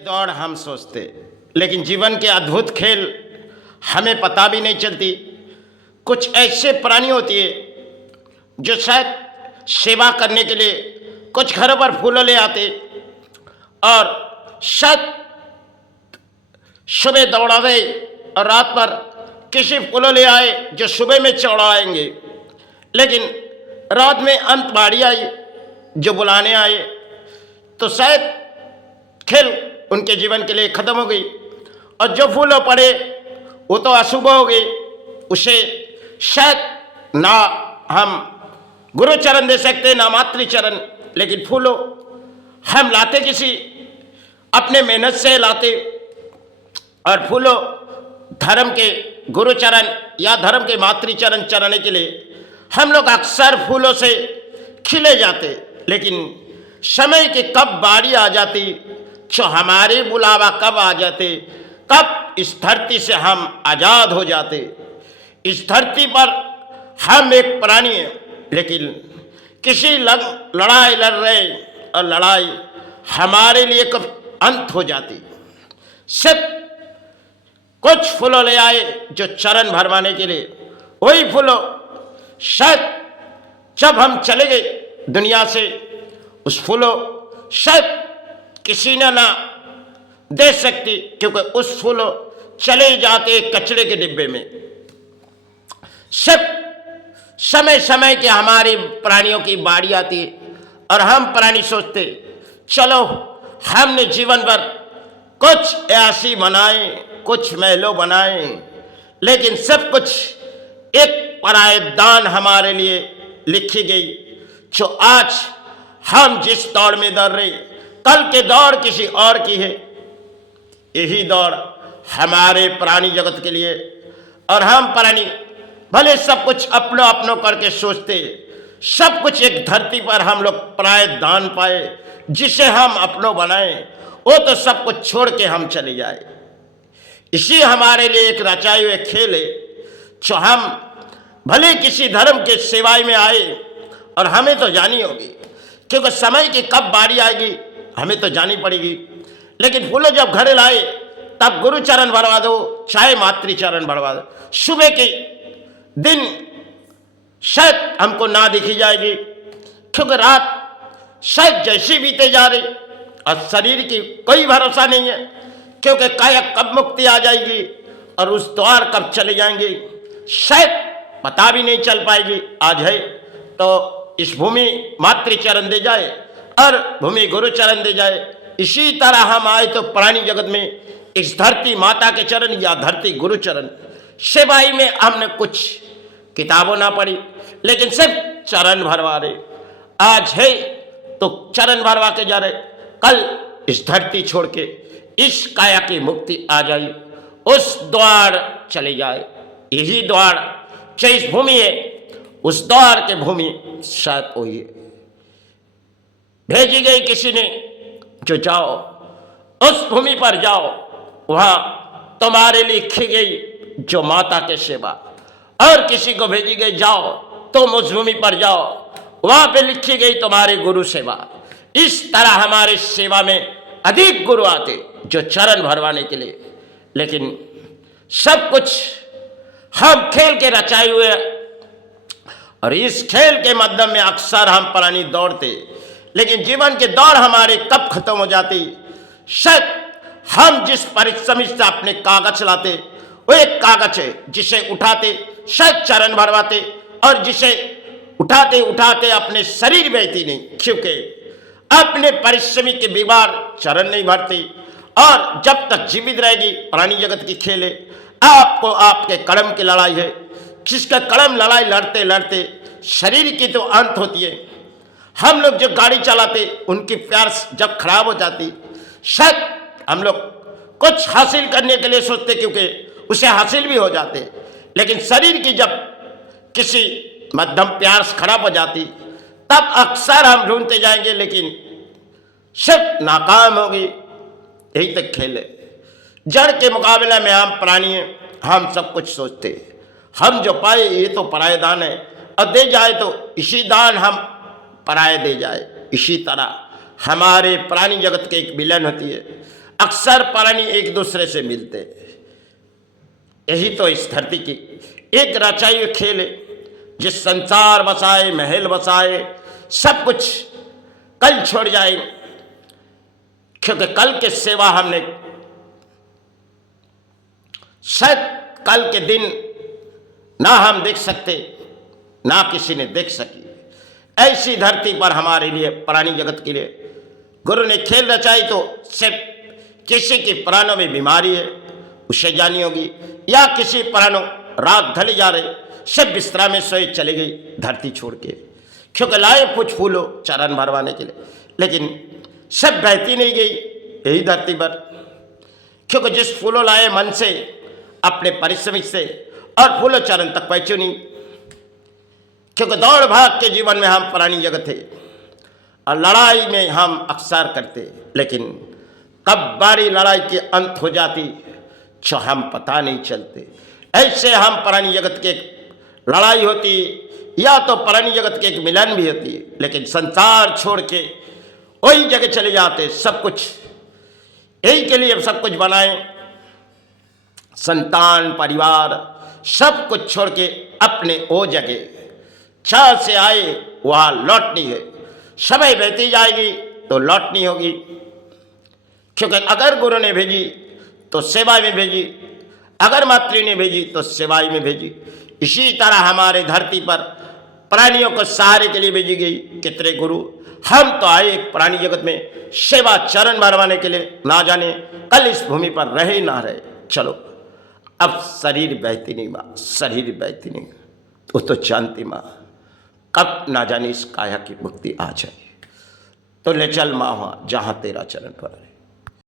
दौड़ हम सोचते, लेकिन जीवन के अद्भुत खेल हमें पता भी नहीं चलती। कुछ ऐसे प्राणी होती है जो शायद सेवा करने के लिए कुछ घरों पर फूलों ले आते और शायद सुबह दौड़ावे और रात पर किसी फूलों ले आए जो सुबह में चौड़ाएंगे, लेकिन रात में अंत बाड़ी आई जो बुलाने आए तो शायद खेल उनके जीवन के लिए खत्म हो गई। और जो फूलों पड़े वो तो अशुभ हो गई, उसे शायद ना हम गुरु चरण दे सकते ना मातृचरण, लेकिन फूलों हम लाते किसी अपने मेहनत से लाते। और फूलों धर्म के गुरु चरण या धर्म के मातृचरण चढ़ाने के लिए हम लोग अक्सर फूलों से खिले जाते, लेकिन समय की कब बारी आ जाती, जो हमारे बुलावा कब आ जाते, कब इस धरती से हम आज़ाद हो जाते। इस धरती पर हम एक प्राणी हैं, लेकिन किसी लड़ाई लड़ रहे और लड़ाई हमारे लिए कब अंत हो जाती। सिर्फ कुछ फूलों ले आए जो चरण भरवाने के लिए, वही फूलों शायद जब हम चले गए दुनिया से, उस फूलों शायद किसी ने ना दे सकती, क्योंकि उस फूलों चले जाते कचरे के डिब्बे में। सिर्फ समय समय के हमारे प्राणियों की बारी आती और हम प्राणी सोचते चलो हमने जीवन भर कुछ ऐसी बनाए, कुछ महलों बनाए, लेकिन सब कुछ एक परायदान हमारे लिए लिखी गई। जो आज हम जिस दौड़ में दौड़ रहे, कल के दौड़ किसी और की है। यही दौड़ हमारे प्राणी जगत के लिए, और हम प्राणी भले सब कुछ अपनों अपनों करके सोचते, सब कुछ एक धरती पर हम लोग परायदान पाए जिसे हम अपनों बनाए, वो तो सब कुछ छोड़ के हम चले जाए। इसी हमारे लिए एक रचाए हुए खेल है, जो हम भले किसी धर्म के सेवाई में आए और हमें तो जानी होगी, क्योंकि समय की कब बारी आएगी हमें तो जानी पड़ेगी। लेकिन फूलों जब घर लाए तब गुरु चरण भरवा दो, चाहे मातृचरण भरवा दो। सुबह के दिन शायद हमको ना दिखी जाएगी, क्योंकि रात शायद जैसी बीते जा रही और शरीर की कोई भरोसा नहीं है, क्योंकि काया कब मुक्ति आ जाएगी और उस द्वार कब चले जाएंगे शायद पता भी नहीं चल पाएगी। आज है तो इस भूमि मातृचरण दे जाए और भूमि गुरु चरण दे जाए। इसी तरह हम आए तो प्राणी जगत में इस धरती माता के चरण या धरती गुरु चरण सेवाई में हमने कुछ किताबों ना पढ़ी, लेकिन सिर्फ चरण भरवा रहे। आज है तो चरण भरवा के जा रहे, कल इस धरती छोड़ के इस काया की मुक्ति आ जाए, उस द्वार चले जाए। यही द्वार जो इस भूमि है, उस द्वार के भूमि शायद वही है। भेजी गई किसी ने जो जाओ उस भूमि पर जाओ, वहां तुम्हारे लिए लिखी गई जो माता के सेवा। और किसी को भेजी गई जाओ तुम उस भूमि पर जाओ, वहां पे लिखी गई तुम्हारे गुरु सेवा। इस तरह हमारे सेवा में अधिक गुरु आते जो चरण भरवाने के लिए, लेकिन सब कुछ हम खेल के रचाए हुए, और इस खेल के माध्यम में अक्सर हम प्राणी दौड़ते, लेकिन जीवन के दौड़ हमारे कब खत्म हो जाती। शायद हम जिस परिश्रम से अपने कागज लाते, वो एक कागज है जिसे उठाते शायद चरण भरवाते, और जिसे उठाते उठाते अपने शरीर बेचती नहीं, क्योंकि अपने परिश्रमी के बिगाड़ चरण नहीं भरती। और जब तक जीवित रहेगी प्राणी जगत की खेल है, आपको आपके कड़म की लड़ाई है, जिसका कड़म लड़ाई लड़ते लड़ते शरीर की तो अंत होती है। हम लोग जो गाड़ी चलाते उनकी प्यास जब खराब हो जाती, शायद हम लोग कुछ हासिल करने के लिए सोचते, क्योंकि उसे हासिल भी हो जाते, लेकिन शरीर की जब किसी मध्यम प्यास खराब हो जाती तब अक्सर हम ढूंढते जाएंगे, लेकिन सिर्फ नाकाम होगी। यही तक खेल है। जड़ के मुकाबले में हम प्राणी हैं, हम सब कुछ सोचते, हम जो पाए ये तो पराय दान है, और दे जाए तो इसी दान हम पराये दे जाए। इसी तरह हमारे प्राणी जगत के एक विलन होती है, अक्सर प्राणी एक दूसरे से मिलते। यही तो इस धरती की एक रचाई खेल है, जिस संसार बसाए, महल बसाए, सब कुछ कल छोड़ जाए, क्योंकि कल के सेवा हमने शायद कल के दिन ना हम देख सकते, ना किसी ने देख सकी। ऐसी धरती पर हमारे लिए, प्राणी जगत के लिए गुरु ने खेल रचाई। तो सिर्फ किसी के प्राणों में बीमारी है उसे जानी होगी, या किसी प्राणों रात ढल जा रहे, सब बिस्तरा में सोए चले गई धरती छोड़ के, क्योंकि लाए कुछ फूलों चरण भरवाने के लिए, लेकिन सब बहती नहीं गई यही धरती पर, क्योंकि जिस फूलों लाए मन से, अपने परिश्रम से, और फूलों चरण तक पहुंचे नहीं, क्योंकि दौड़ भाग के जीवन में हम प्राणी जगत थे और लड़ाई में हम अक्सर करते, लेकिन कब बारी लड़ाई के अंत हो जाती जो हम पता नहीं चलते। ऐसे हम प्राणी जगत के लड़ाई होती, या तो प्राणी जगत के एक मिलन भी होती, लेकिन संसार छोड़ के वही जगह चले जाते। सब कुछ यही के लिए सब कुछ बनाए, संतान, परिवार, सब कुछ छोड़ के अपने वो जगह चाह से आए वहां लौटनी है। समय बहती जाएगी तो लौटनी होगी, क्योंकि अगर गुरु ने भेजी तो सेवा में भेजी, अगर मातृ ने भेजी तो सेवाई में भेजी। इसी तरह हमारे धरती पर प्राणियों को सहारे के लिए भेजी गई कितने गुरु। हम तो आए एक प्राणी जगत में सेवा चरण भरवाने के लिए, ना जाने कल इस भूमि पर रहे ना रहे। चलो अब शरीर बहती नहीं माँ, शरीर बहती नहीं, वो तो जानती माँ कब ना जाने इस काया की मुक्ति आ जाए। तो ले चल माँ वहाँ जहाँ तेरा चरण पर है।